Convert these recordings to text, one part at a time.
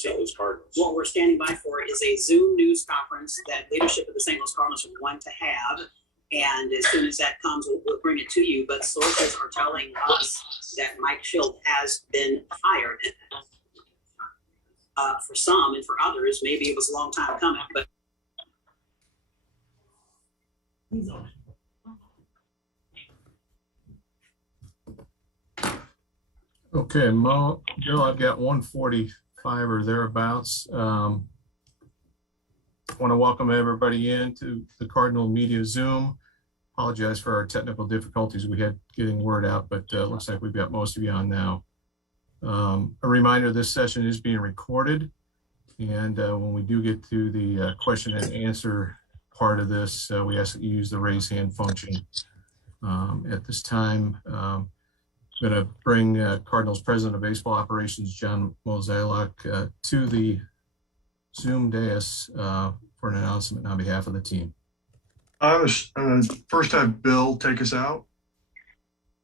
St. Louis Cardinals. What we're standing by for is a Zoom news conference that leadership of the St. Louis Cardinals would want to have. And as soon as that comes, we'll bring it to you. But sources are telling us that Mike Shildt has been fired. For some and for others, maybe it was a long time coming, but okay, Mo, Joe, I've got 145 or thereabouts. Want to welcome everybody into the Cardinal Media Zoom. Apologize for our technical difficulties we had getting word out, but looks like we've got most of you on now. A reminder, this session is being recorded, and when we do get to the question and answer part of this, we ask that you use the raise hand function. At this time, I'm going to bring Cardinals President of Baseball Operations, John Mozeliak, to the Zoom dais for an announcement on behalf of the team. First have Bill take us out.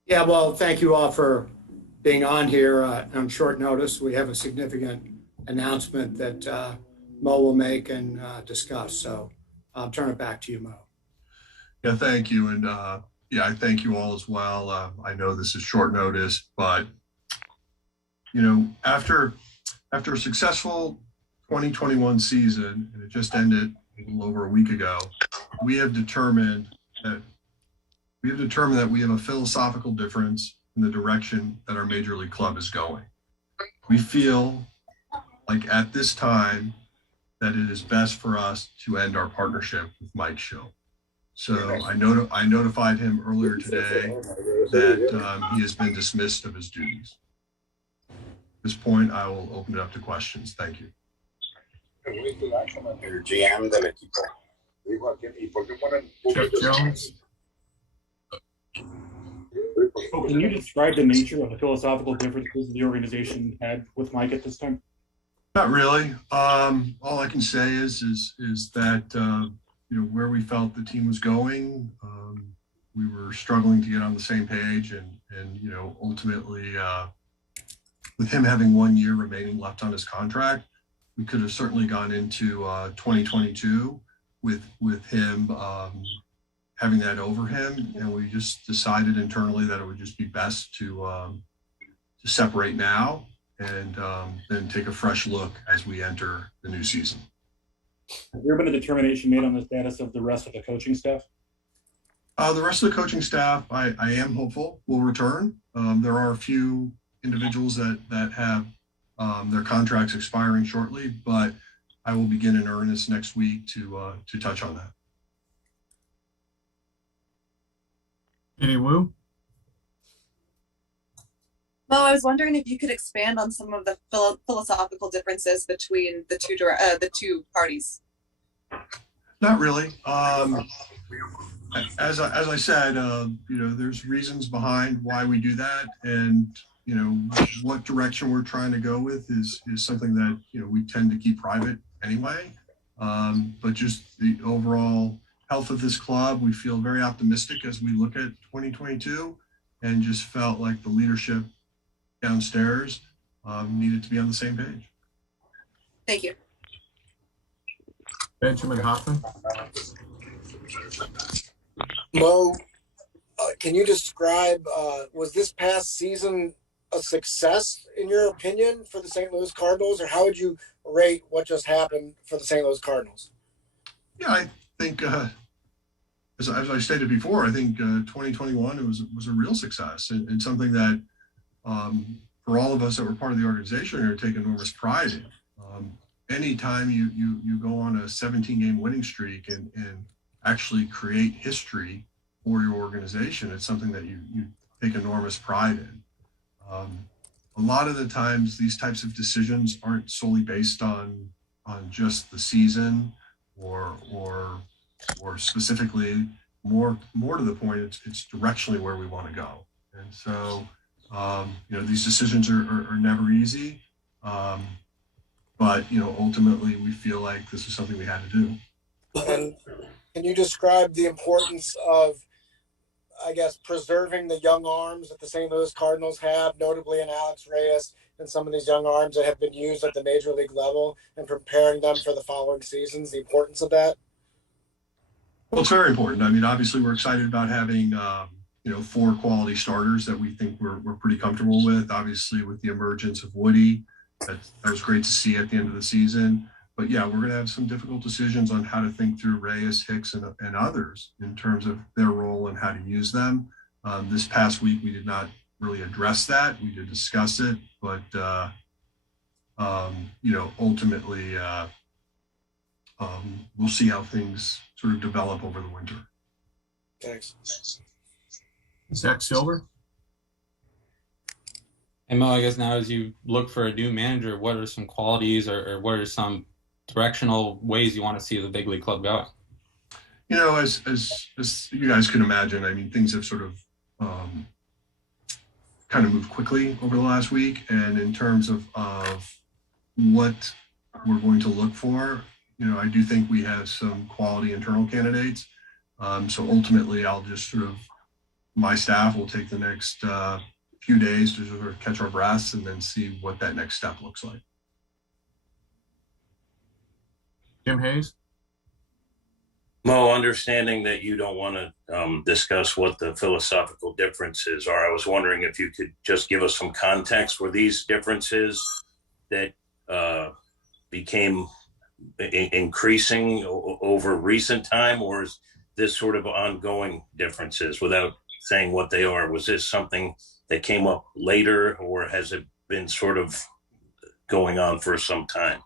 Yeah, well, thank you all for being on here on short notice. We have a significant announcement that Mo will make and discuss. So I'll turn it back to you, Mo. Yeah, thank you. And yeah, I thank you all as well. I know this is short notice, but you know, after a successful 2021 season, and it just ended a little over a week ago, we have determined that we have a philosophical difference in the direction that our major league club is going. We feel like at this time that it is best for us to end our partnership with Mike Shildt. So I notified him earlier today that he has been dismissed of his duties. At this point, I will open it up to questions. Thank you. Jeff Jones. Can you describe the nature of the philosophical differences the organization had with Mike at this time? Not really. All I can say is that you know, where we felt the team was going, we were struggling to get on the same page, and you know, ultimately, with him having 1 year remaining left on his contract, we could have certainly gone into 2022 with him having that over him, and we just decided internally that it would just be best to separate now and then take a fresh look as we enter the new season. Has there been a determination made on the status of the rest of the coaching staff? The rest of the coaching staff, I am hopeful will return. There are a few individuals that have their contracts expiring shortly, but I will begin in earnest next week to touch on that. Katie Wu. Well, I was wondering if you could expand on some of the philosophical differences between the two parties. Not really. As I said, you know, there's reasons behind why we do that, and you know, what direction we're trying to go with is something that, you know, we tend to keep private anyway. But just the overall health of this club, we feel very optimistic as we look at 2022, and just felt like the leadership downstairs needed to be on the same page. Thank you. Benjamin Hoffman. Mo, can you describe, was this past season a success in your opinion for the St. Louis Cardinals, or how would you rate what just happened for the St. Louis Cardinals? Yeah, I think, as I stated before, I think 2021 was a real success, and something that for all of us that were part of the organization are taking enormous pride in. Anytime you go on a 17-game winning streak and actually create history for your organization, it's something that you take enormous pride in. A lot of the times these types of decisions aren't solely based on just the season or specifically, more to the point, it's directionally where we want to go. And so, you know, these decisions are never easy, but, you know, ultimately we feel like this is something we had to do. And can you describe the importance of, I guess, preserving the young arms that the St. Louis Cardinals have, notably in Alex Reyes in some of these young arms that have been used at the major league level and preparing them for the following seasons, the importance of that? Well, it's very important. I mean, obviously, we're excited about having 4 quality starters that we think we're pretty comfortable with. Obviously, with the emergence of Woody, that was great to see at the end of the season. But yeah, we're going to have some difficult decisions on how to think through Reyes, Hicks, and others in terms of their role and how to use them. This past week, we did not really address that. We did discuss it, but ultimately, we'll see how things sort of develop over the winter. Thanks. Zach Silver? And Mo, I guess now as you look for a new manager, what are some qualities or what are some directional ways you want to see the big league club going? You know, as you guys can imagine, I mean, things have sort of kind of moved quickly over the last week. And in terms of what we're going to look for, I do think we have some quality internal candidates. So ultimately, I'll just my staff will take the next few days to sort of catch our breaths and then see what that next step looks like. Jim Hayes? Mo, understanding that you don't want to discuss what the philosophical differences are, I was wondering if you could just give us some context. Were these differences that became increasing over recent time, or is this sort of ongoing differences without saying what they are? Was this something that came up later, or has it been sort of going on for some time?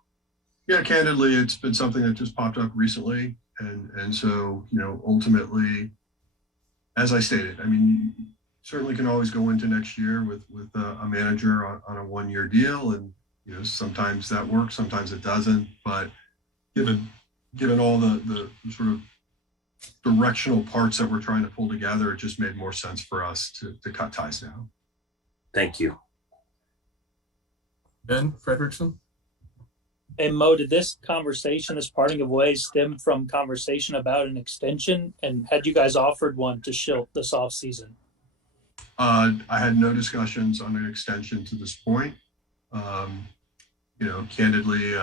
Yeah, candidly, it's been something that just popped up recently. And so, ultimately, as I stated, I mean, you certainly can always go into next year with a manager on a 1-year deal. And, sometimes that works, sometimes it doesn't. But given all the sort of directional parts that we're trying to pull together, it just made more sense for us to cut ties now. Thank you. Ben Frederickson? And Mo, did this conversation, this parting of ways, stem from conversation about an extension? And had you guys offered one to Shildt this offseason? I had no discussions on an extension to this point. Candidly,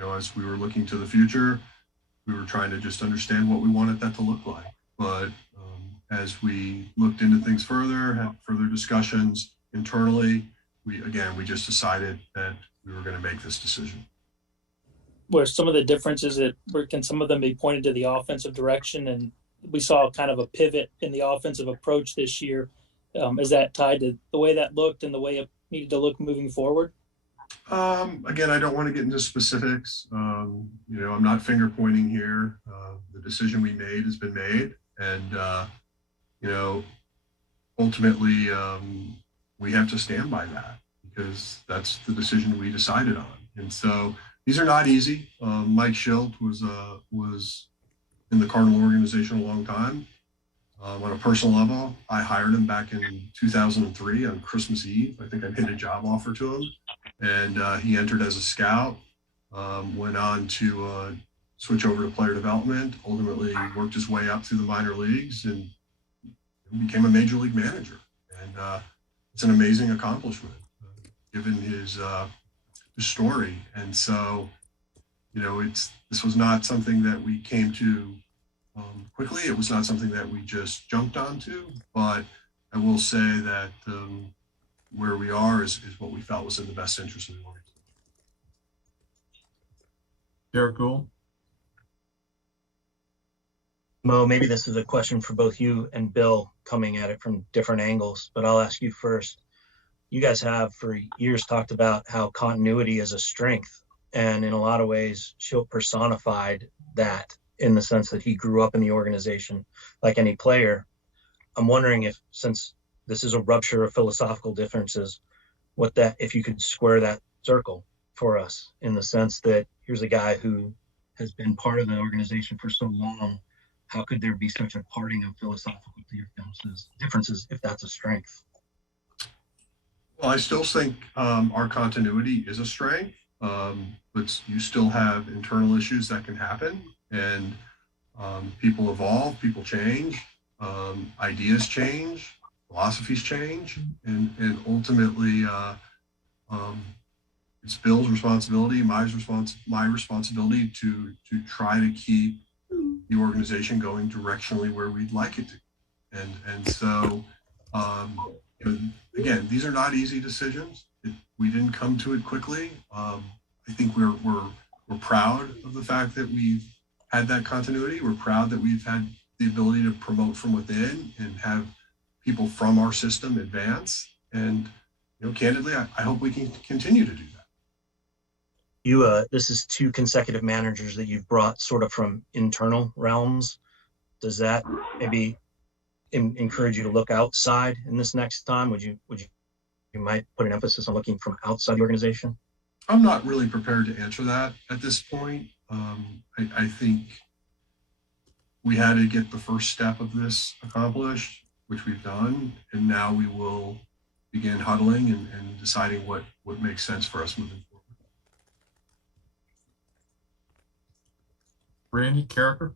as we were looking to the future, we were trying to just understand what we wanted that to look like. But as we looked into things further, had further discussions internally, we just decided that we were going to make this decision. Where some of the differences can some of them be pointed to the offensive direction? And we saw kind of a pivot in the offensive approach this year. Is that tied to the way that looked and the way it needed to look moving forward? Again, I don't want to get into specifics. I'm not finger pointing here. The decision we made has been made. And, ultimately, we have to stand by that, because that's the decision we decided on. And so these are not easy. Mike Shildt was in the Cardinal organization a long time. On a personal level, I hired him back in 2003 on Christmas Eve. I think I made a job offer to him, and he entered as a scout, went on to switch over to player development, ultimately worked his way up through the minor leagues and became a major league manager. And it's an amazing accomplishment, given his story. And so, this was not something that we came to quickly. It was not something that we just jumped onto, but I will say that where we are is what we felt was in the best interest of the organization. Derek Gould? Mo, maybe this is a question for both you and Bill, coming at it from different angles, but I'll ask you first. You guys have for years talked about how continuity is a strength. And in a lot of ways, Shildt personified that, in the sense that he grew up in the organization like any player. I'm wondering if, since this is a rupture of philosophical differences, if you could square that circle for us, in the sense that here's a guy who has been part of the organization for so long. How could there be such a parting of philosophical differences if that's a strength? Well, I still think our continuity is a strength, but you still have internal issues that can happen, and people evolve, people change, ideas change, philosophies change, and ultimately It's Bill's responsibility, my responsibility to try to keep the organization going directionally where we'd like it to. And so, again, these are not easy decisions. We didn't come to it quickly. I think we're proud of the fact that we've had that continuity. We're proud that we've had the ability to promote from within and have people from our system advance. And candidly, I hope we can continue to do that. This is 2 consecutive managers that you've brought sort of from internal realms. Does that maybe encourage you to look outside in this next time? Would you might put an emphasis on looking from outside the organization? I'm not really prepared to answer that at this point. I think we had to get the first step of this accomplished, which we've done, and now we will begin huddling and deciding what makes sense for us moving forward. Randy Carricker.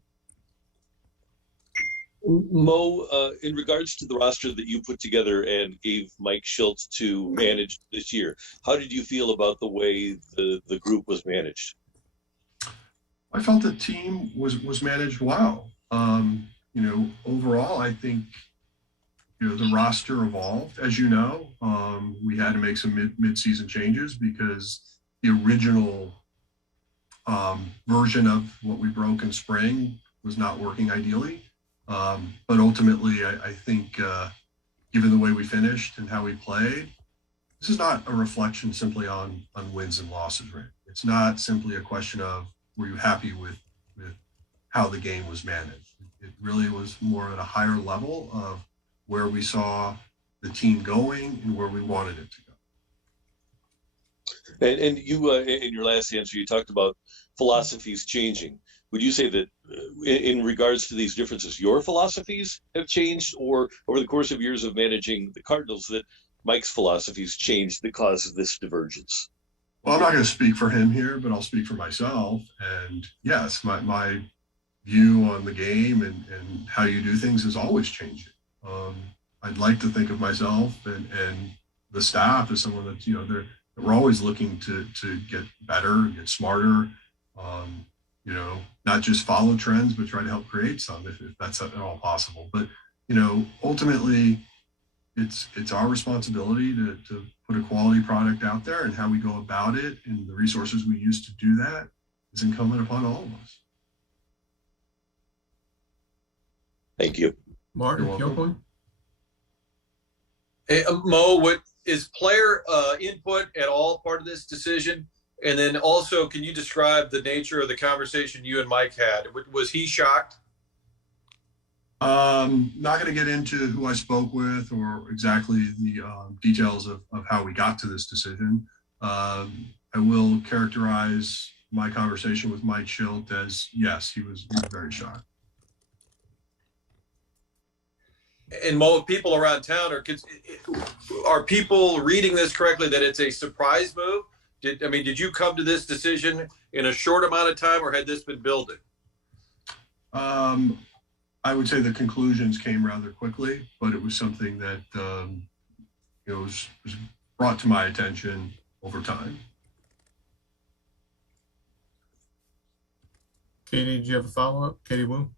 Mo, in regards to the roster that you put together and gave Mike Shildt to manage this year, how did you feel about the way the group was managed? I felt the team was managed well. Overall, I think the roster evolved. As you know, we had to make some mid-season changes because the original version of what we broke in spring was not working ideally. But ultimately, I think given the way we finished and how we played, this is not a reflection simply on wins and losses, right? It's not simply a question of were you happy with how the game was managed. It really was more at a higher level of where we saw the team going and where we wanted it to go. And you, in your last answer, you talked about philosophies changing. Would you say that in regards to these differences, your philosophies have changed, or over the course of years of managing the Cardinals, that Mike's philosophies changed that causes this divergence? Well, I'm not going to speak for him here, but I'll speak for myself. And yes, my view on the game and how you do things is always changing. I'd like to think of myself and the staff as someone that, we're always looking to get better, get smarter, not just follow trends, but try to help create some if that's at all possible. But, ultimately it's our responsibility to put a quality product out there, and how we go about it and the resources we use to do that is incumbent upon all of us. Thank you. Martin Kilcoyne. Hey, Mo, what is player input at all part of this decision? And then also, can you describe the nature of the conversation you and Mike had? Was he shocked? Not going to get into who I spoke with or exactly the details of how we got to this decision. I will characterize my conversation with Mike Shildt as, yes, he was very shocked. And Mo, people around town are people reading this correctly that it's a surprise move? Did you come to this decision in a short amount of time, or had this been building? I would say the conclusions came rather quickly, but it was something that was brought to my attention over time. Katie, do you have a follow-up? Katie Wu?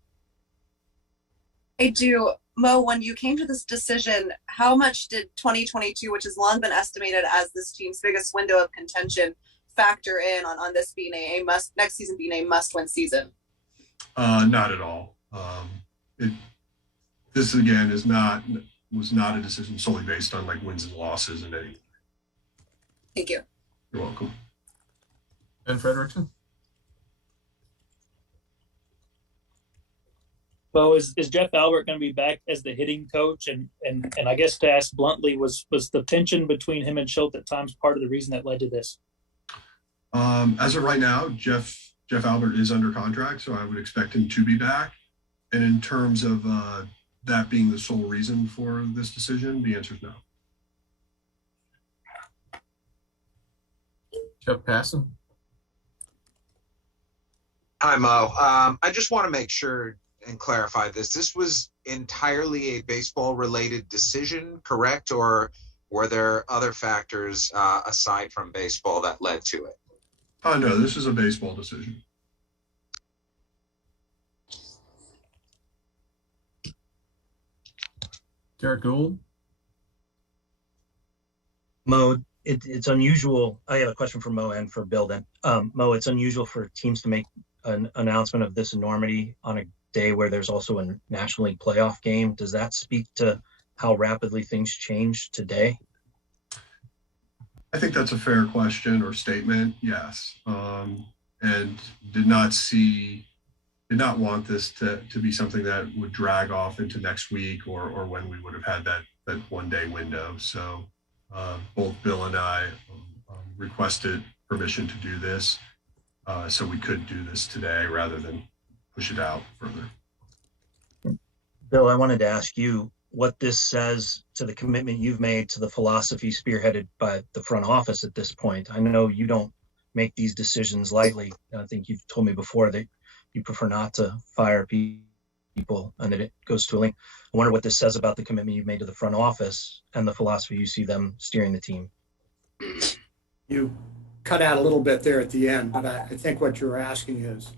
I do. Mo, when you came to this decision, how much did 2022, which has long been estimated as this team's biggest window of contention, factor in on this being next season being a must-win season? Not at all. This again was not a decision solely based on wins and losses and anything. Thank you. You're welcome. Ben Frederickson. Well, is Jeff Albert going to be back as the hitting coach? And I guess to ask bluntly, was the tension between him and Shildt at times part of the reason that led to this? As of right now, Jeff Albert is under contract, so I would expect him to be back. And in terms of that being the sole reason for this decision, the answer is no. Jeff Passan. Hi, Mo. I just want to make sure and clarify this. This was entirely a baseball-related decision, correct? Or were there other factors aside from baseball that led to it? Oh, no, this is a baseball decision. Derek Gould? Mo, it's unusual. I have a question for Mo and for Bill then. Mo, it's unusual for teams to make an announcement of this enormity on a day where there's also a National League playoff game. Does that speak to how rapidly things change today? I think that's a fair question or statement, yes. And did not want this to be something that would drag off into next week or when we would have had that 1 day window. So both Bill and I requested permission to do this, so we could do this today rather than push it out further. Bill, I wanted to ask you what this says to the commitment you've made to the philosophy spearheaded by the front office at this point. I know you don't make these decisions lightly. I think you've told me before that you prefer not to fire people and that it goes to a link. I wonder what this says about the commitment you've made to the front office and the philosophy you see them steering the team. You cut out a little bit there at the end, but I think what you're asking is,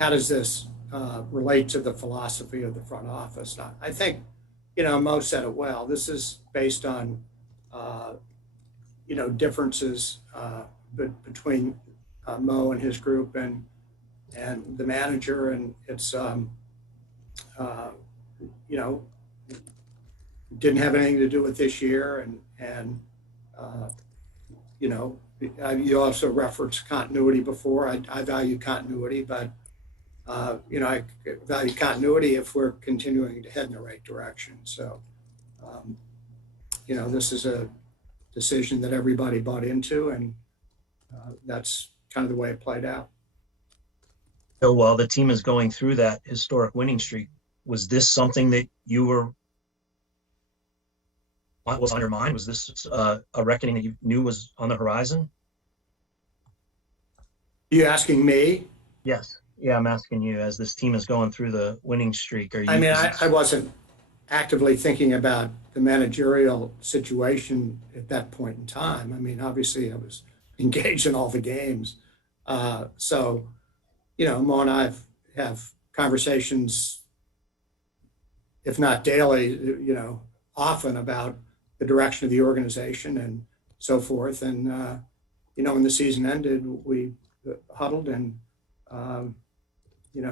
how does this relate to the philosophy of the front office? I think, Mo said it well. This is based on, differences between Mo and his group and the manager, and it's, didn't have anything to do with this year, and you also referenced continuity before. I value continuity, but I value continuity if we're continuing to head in the right direction. So, this is a decision that everybody bought into, and that's kind of the way it played out. So while the team is going through that historic winning streak, was this something that was on your mind? Was this a reckoning that you knew was on the horizon? You asking me? Yes. Yeah, I'm asking you, as this team is going through the winning streak. I wasn't actively thinking about the managerial situation at that point in time. I mean, obviously I was engaged in all the games. So, Mo and I have conversations, if not daily, often about the direction of the organization and so forth. And, when the season ended, we huddled and,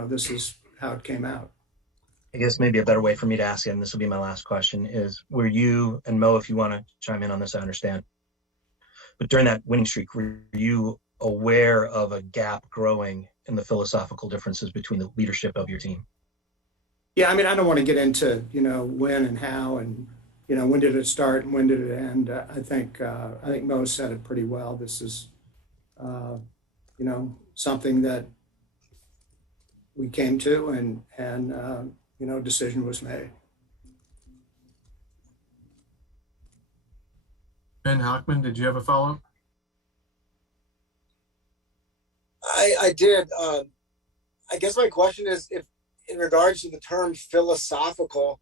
this is how it came out. I guess maybe a better way for me to ask it, and this will be my last question, is were you, and Mo, if you want to chime in on this, I understand, but during that winning streak, were you aware of a gap growing in the philosophical differences between the leadership of your team? Yeah, I mean, I don't want to get into, when and how and, when did it start and when did it end. I think Mo said it pretty well. This is, something that we came to and decision was made. Ben Hockman, did you have a follow-up? I did. I guess my question is, if in regards to the term philosophical,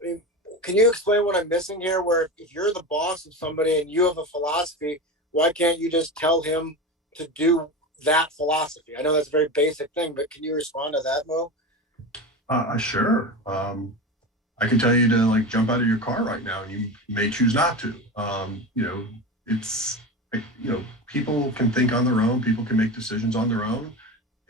I mean, can you explain what I'm missing here? Where if you're the boss of somebody and you have a philosophy, why can't you just tell him to do that philosophy? I know that's a very basic thing, but can you respond to that, Mo? Sure. I can tell you to jump out of your car right now, and you may choose not to. It's people can think on their own. People can make decisions on their own,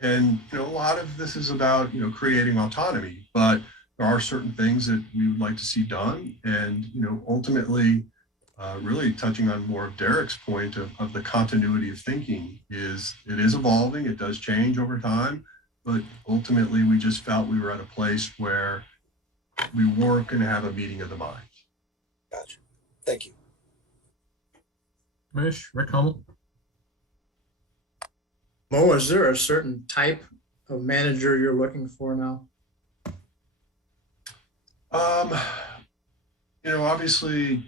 and a lot of this is about creating autonomy. But there are certain things that we would like to see done, and ultimately, really touching on more of Derek's point of the continuity of thinking it is evolving. It does change over time. But ultimately, we just felt we were at a place where we weren't going to have a meeting of the minds. Gotcha. Thank you. Rick Hummel. Mo, is there a certain type of manager you're looking for now? Obviously,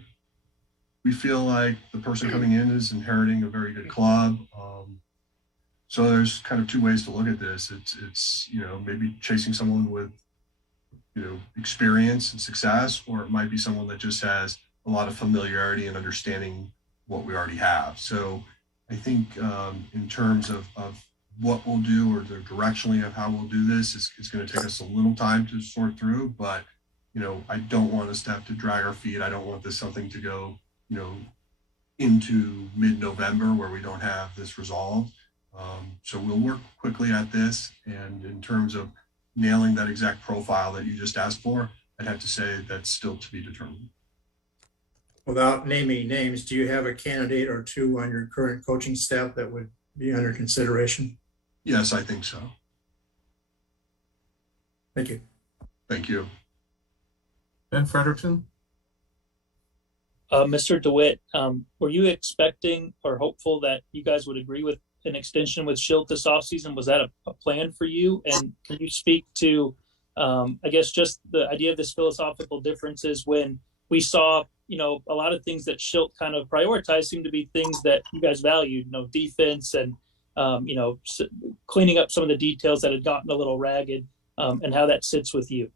we feel like the person coming in is inheriting a very good club. So there's kind of two ways to look at this. It's maybe chasing someone with experience and success, or it might be someone that just has a lot of familiarity and understanding what we already have. So I think in terms of what we'll do or the directionally of how we'll do this, it's going to take us a little time to sort through, but I don't want us to have to drag our feet. I don't want this something to go, into mid-November where we don't have this resolved. So we'll work quickly at this. And in terms of nailing that exact profile that you just asked for, I'd have to say that's still to be determined. Without naming names, do you have a candidate or two on your current coaching staff that would be under consideration? Yes, I think so. Thank you. Thank you. Ben Frederickson? Mr. DeWitt, were you expecting or hopeful that you guys would agree with an extension with Shildt this offseason? Was that a plan for you? And can you speak to, I guess, just the idea of this philosophical differences when we saw, a lot of things that Shildt kind of prioritized seem to be things that you guys valued, defense and, cleaning up some of the details that had gotten a little ragged, and how that sits with you.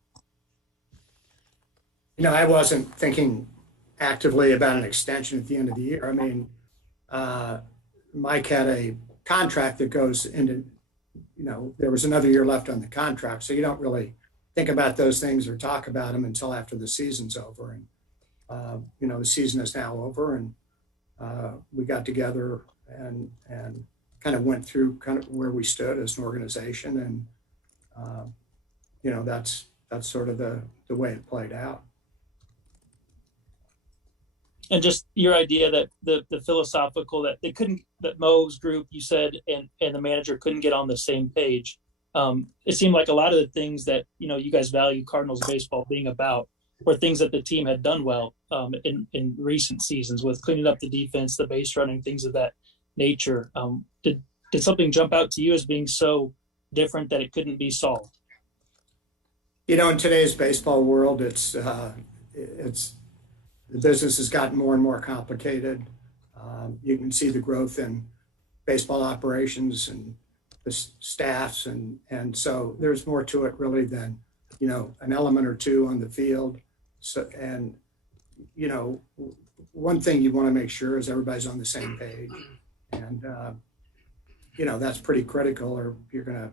I wasn't thinking actively about an extension at the end of the year. I mean, Mike had a contract that goes into, there was another year left on the contract. So you don't really think about those things or talk about them until after the season's over. And, the season is now over, and we got together and kind of went through kind of where we stood as an organization. And, that's sort of the way it played out. And just your idea that the philosophical that Mo's group, you said, and the manager couldn't get on the same page. It seemed like a lot of the things that, you guys value Cardinals baseball being about were things that the team had done well in recent seasons with cleaning up the defense, the base running, things of that nature. Did something jump out to you as being so different that it couldn't be solved? In today's baseball world, it's the business has gotten more and more complicated. You can see the growth in baseball operations and the staffs. And so there's more to it really than, an element or two on the field. So, and, one thing you want to make sure is everybody's on the same page. And, that's pretty critical or you're going to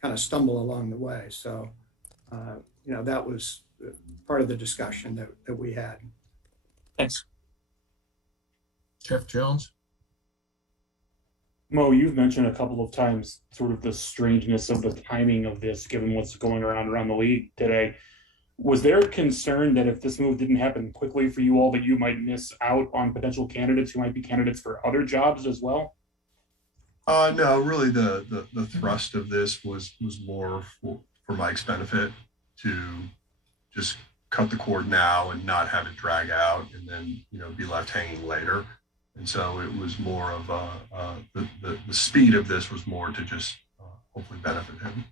kind of stumble along the way. So, that was part of the discussion that we had. Thanks. Jeff Jones? Mo, you've mentioned a couple of times sort of the strangeness of the timing of this, given what's going around the league today. Was there concern that if this move didn't happen quickly for you all, that you might miss out on potential candidates who might be candidates for other jobs as well? No, really the thrust of this was more for Mike's benefit to just cut the cord now and not have it drag out and then, be left hanging later. And so it was more of the speed of this was more to just hopefully benefit him.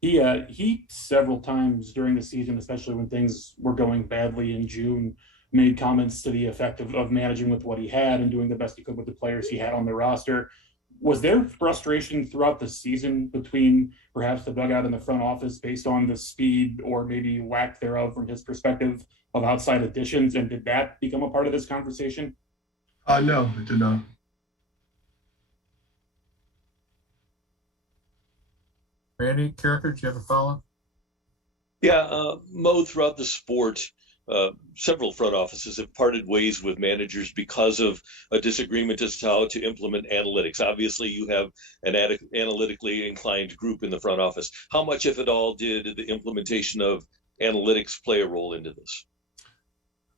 He several times during the season, especially when things were going badly in June, made comments to the effect of managing with what he had and doing the best he could with the players he had on the roster. Was there frustration throughout the season between perhaps the dugout and the front office based on the speed or maybe lack thereof from his perspective of outside additions? And did that become a part of this conversation? No, it did not. Randy Carricker, do you have a follow-up? Yeah, Mo, throughout the sport, several front offices have parted ways with managers because of a disagreement as to how to implement analytics. Obviously, you have an analytically inclined group in the front office. How much, if at all, did the implementation of analytics play a role into this?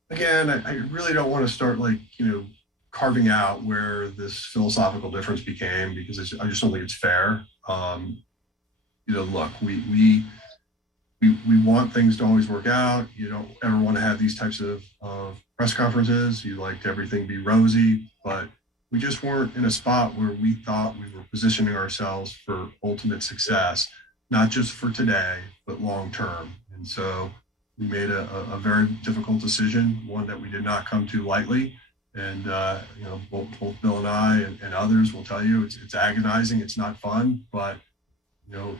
Again, I really don't want to start carving out where this philosophical difference became because I just don't think it's fair. Look, we want things to always work out. You don't ever want to have these types of press conferences. You like everything be rosy, but we just weren't in a spot where we thought we were positioning ourselves for ultimate success, not just for today, but long term. And so we made a very difficult decision, one that we did not come to lightly. And, both Bill and I and others will tell you it's agonizing. It's not fun, but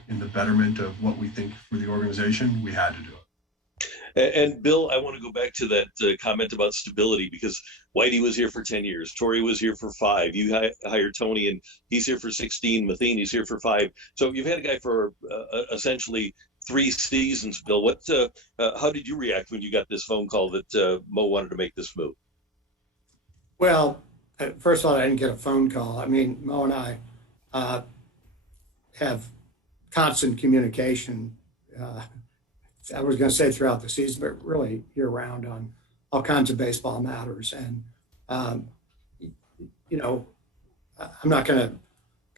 in the betterment of what we think for the organization, we had to do it. And Bill, I want to go back to that comment about stability, because Whitey was here for 10 years. Torrey was here for 5. You hired Tony, and he's here for 16. Matheny's here for 5. So you've had a guy for essentially 3 seasons, Bill. How did you react when you got this phone call that Mo wanted to make this move? Well, first of all, I didn't get a phone call. I mean, Mo and I have constant communication. I was going to say throughout the season, but really year round on all kinds of baseball matters. And, you know, I'm not going to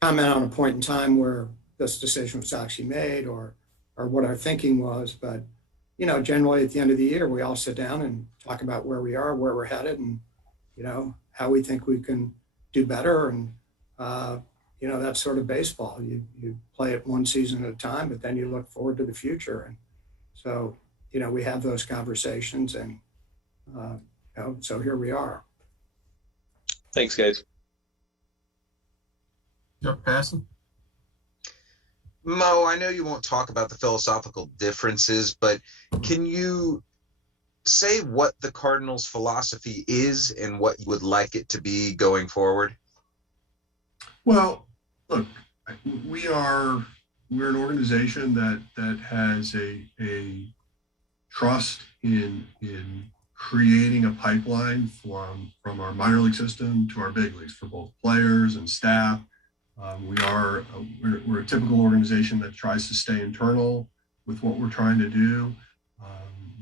comment on a point in time where this decision was actually made or what our thinking was. But, you know, generally at the end of the year, we all sit down and talk about where we are, where we're headed, and, you know, how we think we can do better. And, you know, that's sort of baseball. You play it one season at a time, but then you look forward to the future. And so, you know, we have those conversations, and, you know, so here we are. Thanks, guys. Yep, passing. Mo, I know you won't talk about the philosophical differences, but can you say what the Cardinals' philosophy is and what you would like it to be going forward? Well, look, we're an organization that has a trust in creating a pipeline from our minor league system to our big leagues for both players and staff. We're a typical organization that tries to stay internal with what we're trying to do.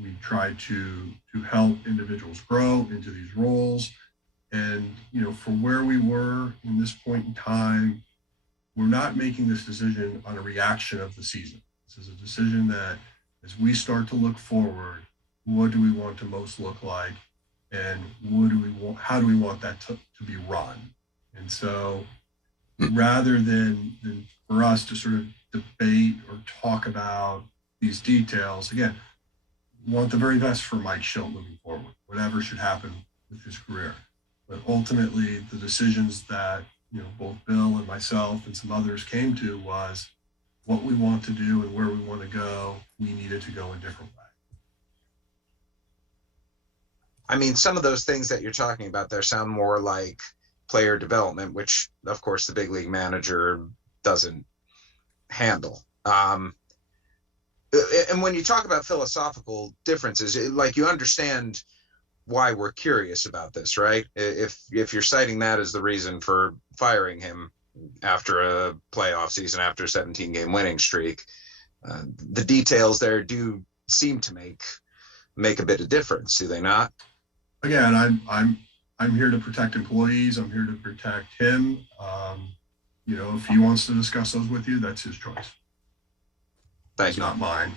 We try to help individuals grow into these roles. And, you know, for where we were in this point in time, we're not making this decision on a reaction of the season. This is a decision that as we start to look forward, what do we want to most look like? And how do we want that to be run? And so rather than for us to sort of debate or talk about these details, again, we want the very best for Mike Shildt moving forward, whatever should happen with his career. But ultimately, the decisions that, you know, both Bill and myself and some others came to was what we want to do and where we want to go. We needed to go a different way. I mean, some of those things that you're talking about there sound more like player development, which, of course, the big league manager doesn't handle. And when you talk about philosophical differences, like, you understand why we're curious about this, right? If you're citing that as the reason for firing him after a playoff season, after a 17-game winning streak, the details there do seem to make a bit of difference, do they not? Again, I'm here to protect employees. I'm here to protect him. You know, if he wants to discuss those with you, that's his choice. Thank you. Not mine.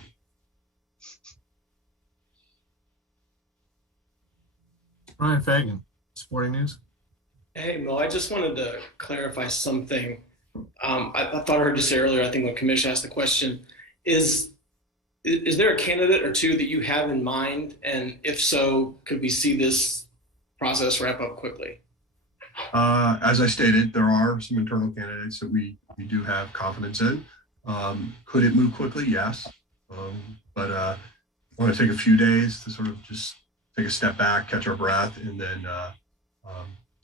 Ryan Fagan, Sporting News. Hey, Mo, I just wanted to clarify something. I thought I heard you say earlier, I think when Commish asked the question, is there a candidate or two that you have in mind? And if so, could we see this process wrap up quickly? As I stated, there are some internal candidates that we do have confidence in. Could it move quickly? Yes. But I want to take a few days to sort of just take a step back, catch our breath, and then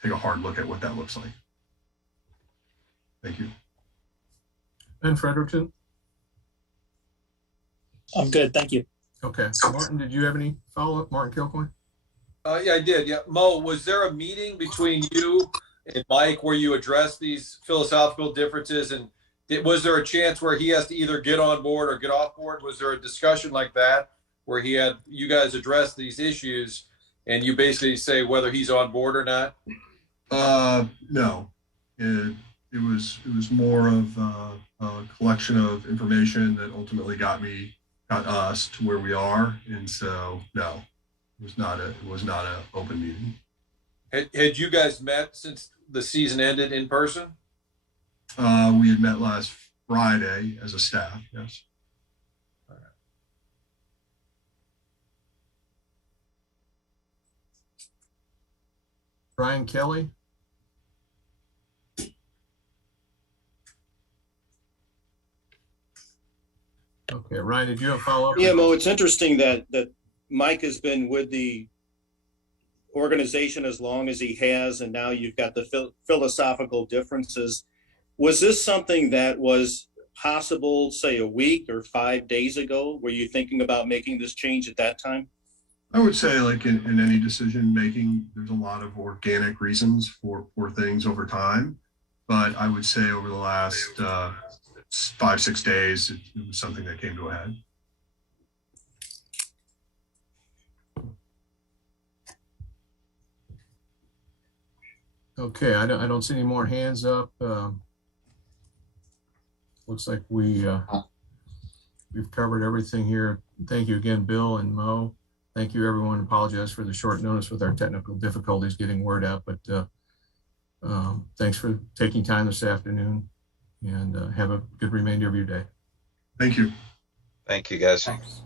take a hard look at what that looks like. Thank you. Ben Fredericton. I'm good. Thank you. Okay. Martin, did you have any follow-up? Martin Kilcoyne? Yeah, I did. Yeah. Mo, was there a meeting between you and Mike where you addressed these philosophical differences? And was there a chance where he has to either get on board or get off board? Was there a discussion like that where you guys address these issues and you basically say whether he's on board or not? No. It was more of a collection of information that ultimately got us to where we are. And so, no. It was not an open meeting. Had you guys met since the season ended in person? We had met last Friday as a staff, yes. All right. Brian Kelly. Okay, Ryan, did you have a follow-up? Yeah, Mo, it's interesting that Mike has been with the organization as long as he has, and now you've got the philosophical differences. Was this something that was possible, say, a week or 5 days ago? Were you thinking about making this change at that time? I would say, like in any decision making, there's a lot of organic reasons for things over time. But I would say over the last 5-6 days, it was something that came to a head. Okay, I don't see any more hands up. Looks like we've covered everything here. Thank you again, Bill and Mo. Thank you, everyone. Apologize for the short notice with our technical difficulties getting word out, but thanks for taking time this afternoon, and have a good remainder of your day. Thank you. Thank you, guys. Thanks.